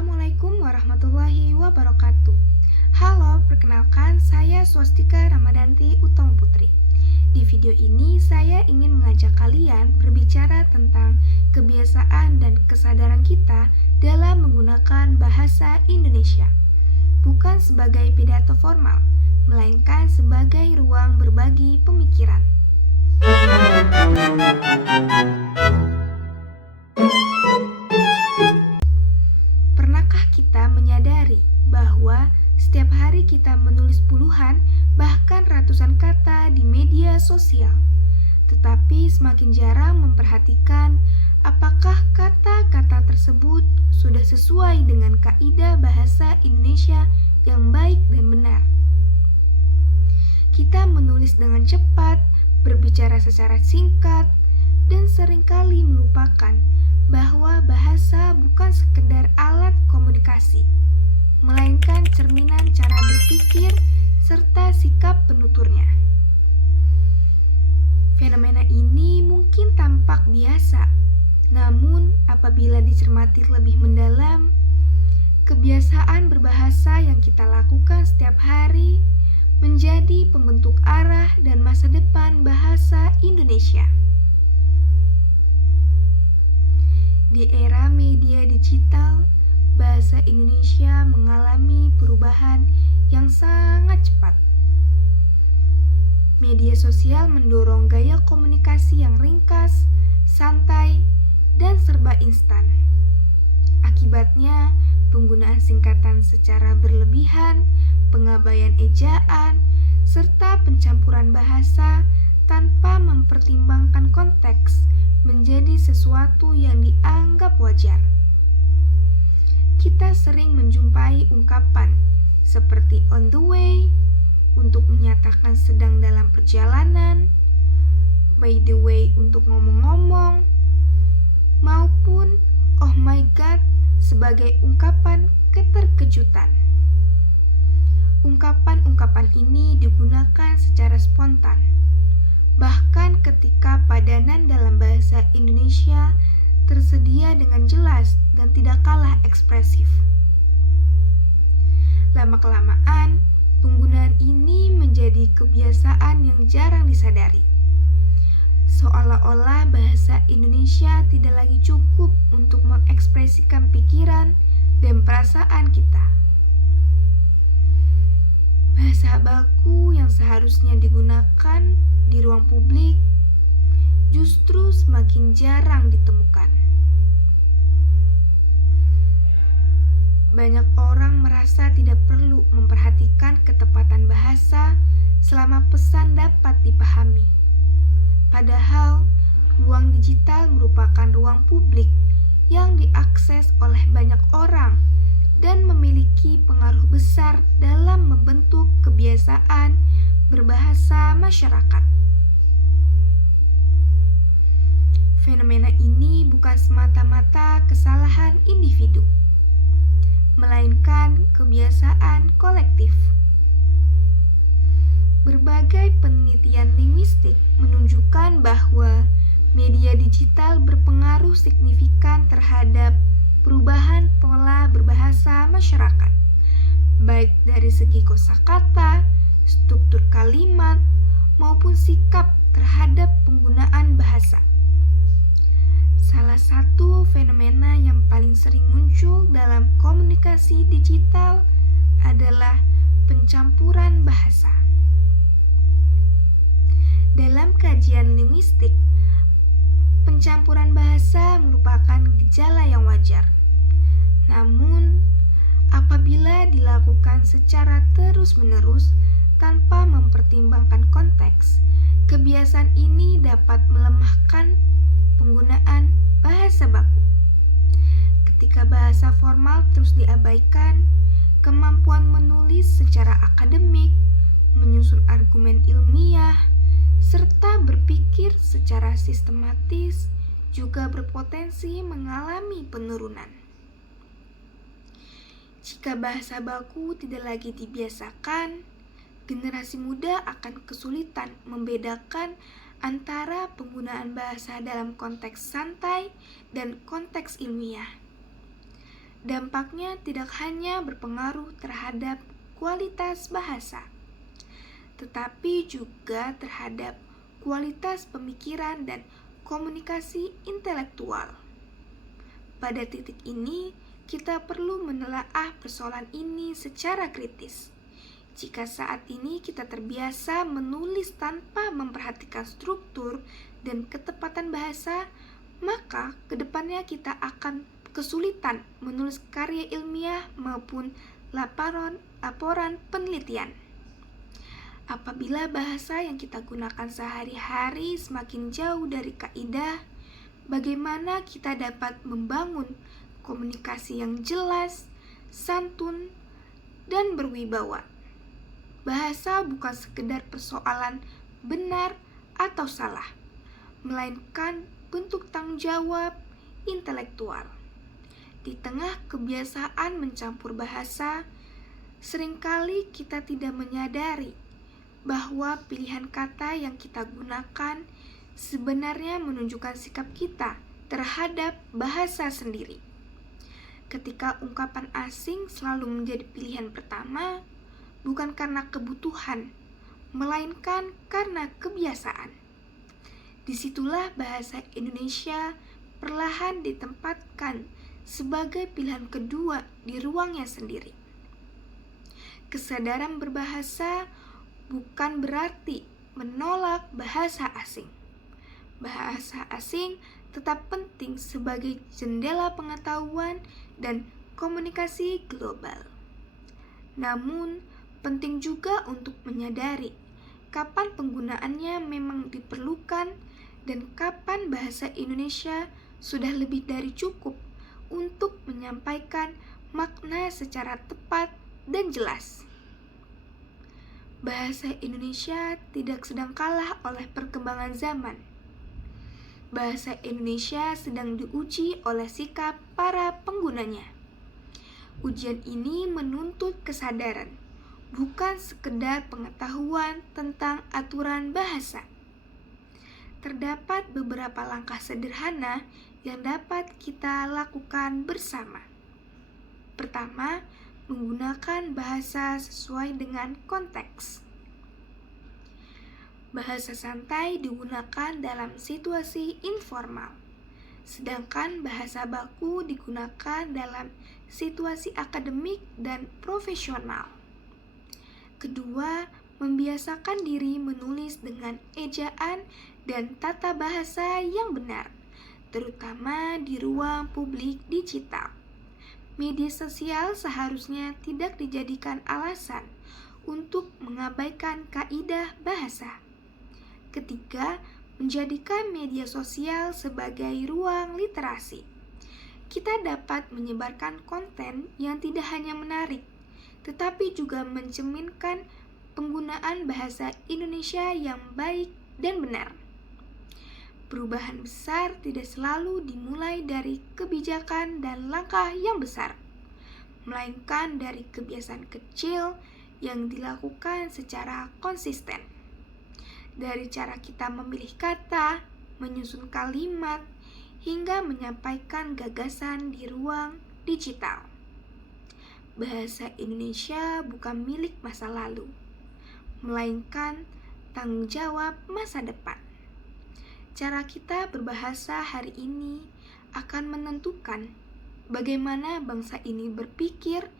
Assalamualaikum warahmatullahi wabarakatuh. Halo, perkenalkan saya Swastika Ramadanti Utama Putri. Di video ini saya ingin mengajak kalian berbicara tentang kebiasaan dan kesadaran kita dalam menggunakan bahasa Indonesia. Bukan sebagai pidato formal, melainkan sebagai ruang berbagi pemikiran. Pernahkah kita menyadari bahwa setiap hari kita menulis puluhan bahkan ratusan kata di media sosial, tetapi semakin jarang memperhatikan apakah kata-kata tersebut sudah sesuai dengan kaidah bahasa Indonesia yang baik dan benar. Kita menulis dengan cepat, berbicara secara singkat, dan seringkali melupakan bahwa bahasa bukan sekedar alat komunikasi, melainkan cerminan cara berpikir serta sikap penuturnya. Fenomena ini mungkin tampak biasa, namun apabila dicermati lebih mendalam, kebiasaan berbahasa yang kita lakukan setiap hari menjadi pembentuk arah dan masa depan bahasa Indonesia. Di era media digital, bahasa Indonesia mengalami perubahan yang sangat cepat. Media sosial mendorong gaya komunikasi yang ringkas, santai, dan serba instan. Akibatnya, penggunaan singkatan secara berlebihan, pengabaian ejaan, serta pencampuran bahasa tanpa mempertimbangkan konteks menjadi sesuatu yang dianggap wajar. Kita sering menjumpai ungkapan seperti on the way untuk menyatakan sedang dalam perjalanan, by the way untuk ngomong-ngomong, maupun oh my god sebagai ungkapan keterkejutan. Ungkapan-ungkapan ini digunakan secara spontan, bahkan ketika padanan dalam bahasa Indonesia tersedia dengan jelas dan tidak kalah ekspresif. Lama-kelamaan, penggunaan ini menjadi kebiasaan yang jarang disadari. Seolah-olah bahasa Indonesia tidak lagi cukup untuk mengekspresikan pikiran dan perasaan kita. Bahasa baku yang seharusnya digunakan di ruang publik justru semakin jarang ditemukan. Banyak orang merasa tidak perlu memperhatikan ketepatan bahasa selama pesan dapat dipahami. Padahal, ruang digital merupakan ruang publik yang diakses oleh banyak orang dan memiliki pengaruh besar dalam membentuk kebiasaan berbahasa masyarakat. Fenomena ini bukan semata-mata kesalahan individu, melainkan kebiasaan kolektif. Berbagai penelitian linguistik menunjukkan bahwa media digital berpengaruh signifikan terhadap perubahan pola berbahasa masyarakat, baik dari segi kosakata, struktur kalimat, maupun sikap terhadap penggunaan bahasa. Salah satu fenomena yang paling sering muncul dalam komunikasi digital adalah pencampuran bahasa. Dalam kajian linguistik, pencampuran bahasa merupakan gejala yang wajar. Namun, apabila dilakukan secara terus-menerus tanpa mempertimbangkan konteks, kebiasaan ini dapat melemahkan penggunaan bahasa baku. Ketika bahasa formal terus diabaikan, kemampuan menulis secara akademik, menyusun argumen ilmiah, serta berpikir secara sistematis juga berpotensi mengalami penurunan. Jika bahasa baku tidak lagi dibiasakan, generasi muda akan kesulitan membedakan antara penggunaan bahasa dalam konteks santai dan konteks ilmiah. Dampaknya tidak hanya berpengaruh terhadap kualitas bahasa, tetapi juga terhadap kualitas pemikiran dan komunikasi intelektual. Pada titik ini, kita perlu menelaah persoalan ini secara kritis. Jika saat ini kita terbiasa menulis tanpa memperhatikan struktur dan ketepatan bahasa, maka kedepannya kita akan kesulitan menulis karya ilmiah maupun laporan penelitian. Apabila bahasa yang kita gunakan sehari-hari semakin jauh dari kaidah, bagaimana kita dapat membangun komunikasi yang jelas, santun, dan berwibawa? Bahasa bukan sekedar persoalan benar atau salah, melainkan bentuk tanggung jawab intelektual. Di tengah kebiasaan mencampur bahasa, seringkali kita tidak menyadari bahwa pilihan kata yang kita gunakan sebenarnya menunjukkan sikap kita terhadap bahasa sendiri. Ketika ungkapan asing selalu menjadi pilihan pertama, bukan karena kebutuhan, melainkan karena kebiasaan. Disitulah bahasa Indonesia perlahan ditempatkan sebagai pilihan kedua di ruangnya sendiri. Kesadaran berbahasa bukan berarti menolak bahasa asing. Bahasa asing tetap penting sebagai jendela pengetahuan dan komunikasi global. Namun, penting juga untuk menyadari kapan penggunaannya memang diperlukan dan kapan bahasa Indonesia sudah lebih dari cukup untuk menyampaikan makna secara tepat dan jelas. Bahasa Indonesia tidak sedang kalah oleh perkembangan zaman. Bahasa Indonesia sedang diuji oleh sikap para penggunanya. Ujian ini menuntut kesadaran, bukan sekedar pengetahuan tentang aturan bahasa. Terdapat beberapa langkah sederhana yang dapat kita lakukan bersama. Pertama, menggunakan bahasa sesuai dengan konteks. Bahasa santai digunakan dalam situasi informal, sedangkan bahasa baku digunakan dalam situasi akademik dan profesional. Kedua, membiasakan diri menulis dengan ejaan dan tata bahasa yang benar, terutama di ruang publik digital. Media sosial seharusnya tidak dijadikan alasan untuk mengabaikan kaidah bahasa. Ketiga, menjadikan media sosial sebagai ruang literasi. Kita dapat menyebarkan konten yang tidak hanya menarik, tetapi juga mencerminkan penggunaan bahasa Indonesia yang baik dan benar. Perubahan besar tidak selalu dimulai dari kebijakan dan langkah yang besar, melainkan dari kebiasaan kecil yang dilakukan secara konsisten. Dari cara kita memilih kata, menyusun kalimat, hingga menyampaikan gagasan di ruang digital. Bahasa Indonesia bukan milik masa lalu, melainkan tanggung jawab masa depan. Cara kita berbahasa hari ini akan menentukan bagaimana bangsa ini berpikir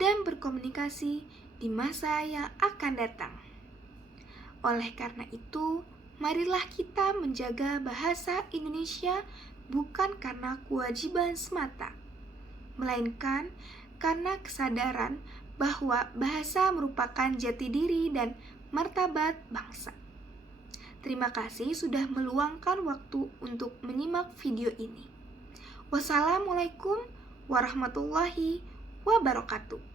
dan berkomunikasi di masa yang akan datang. Oleh karena itu, marilah kita menjaga bahasa Indonesia bukan karena kewajiban semata, melainkan karena kesadaran bahwa bahasa merupakan jati diri dan martabat bangsa. Terima kasih sudah meluangkan waktu untuk menyimak video ini. Wassalamualaikum warahmatullahi wabarakatuh.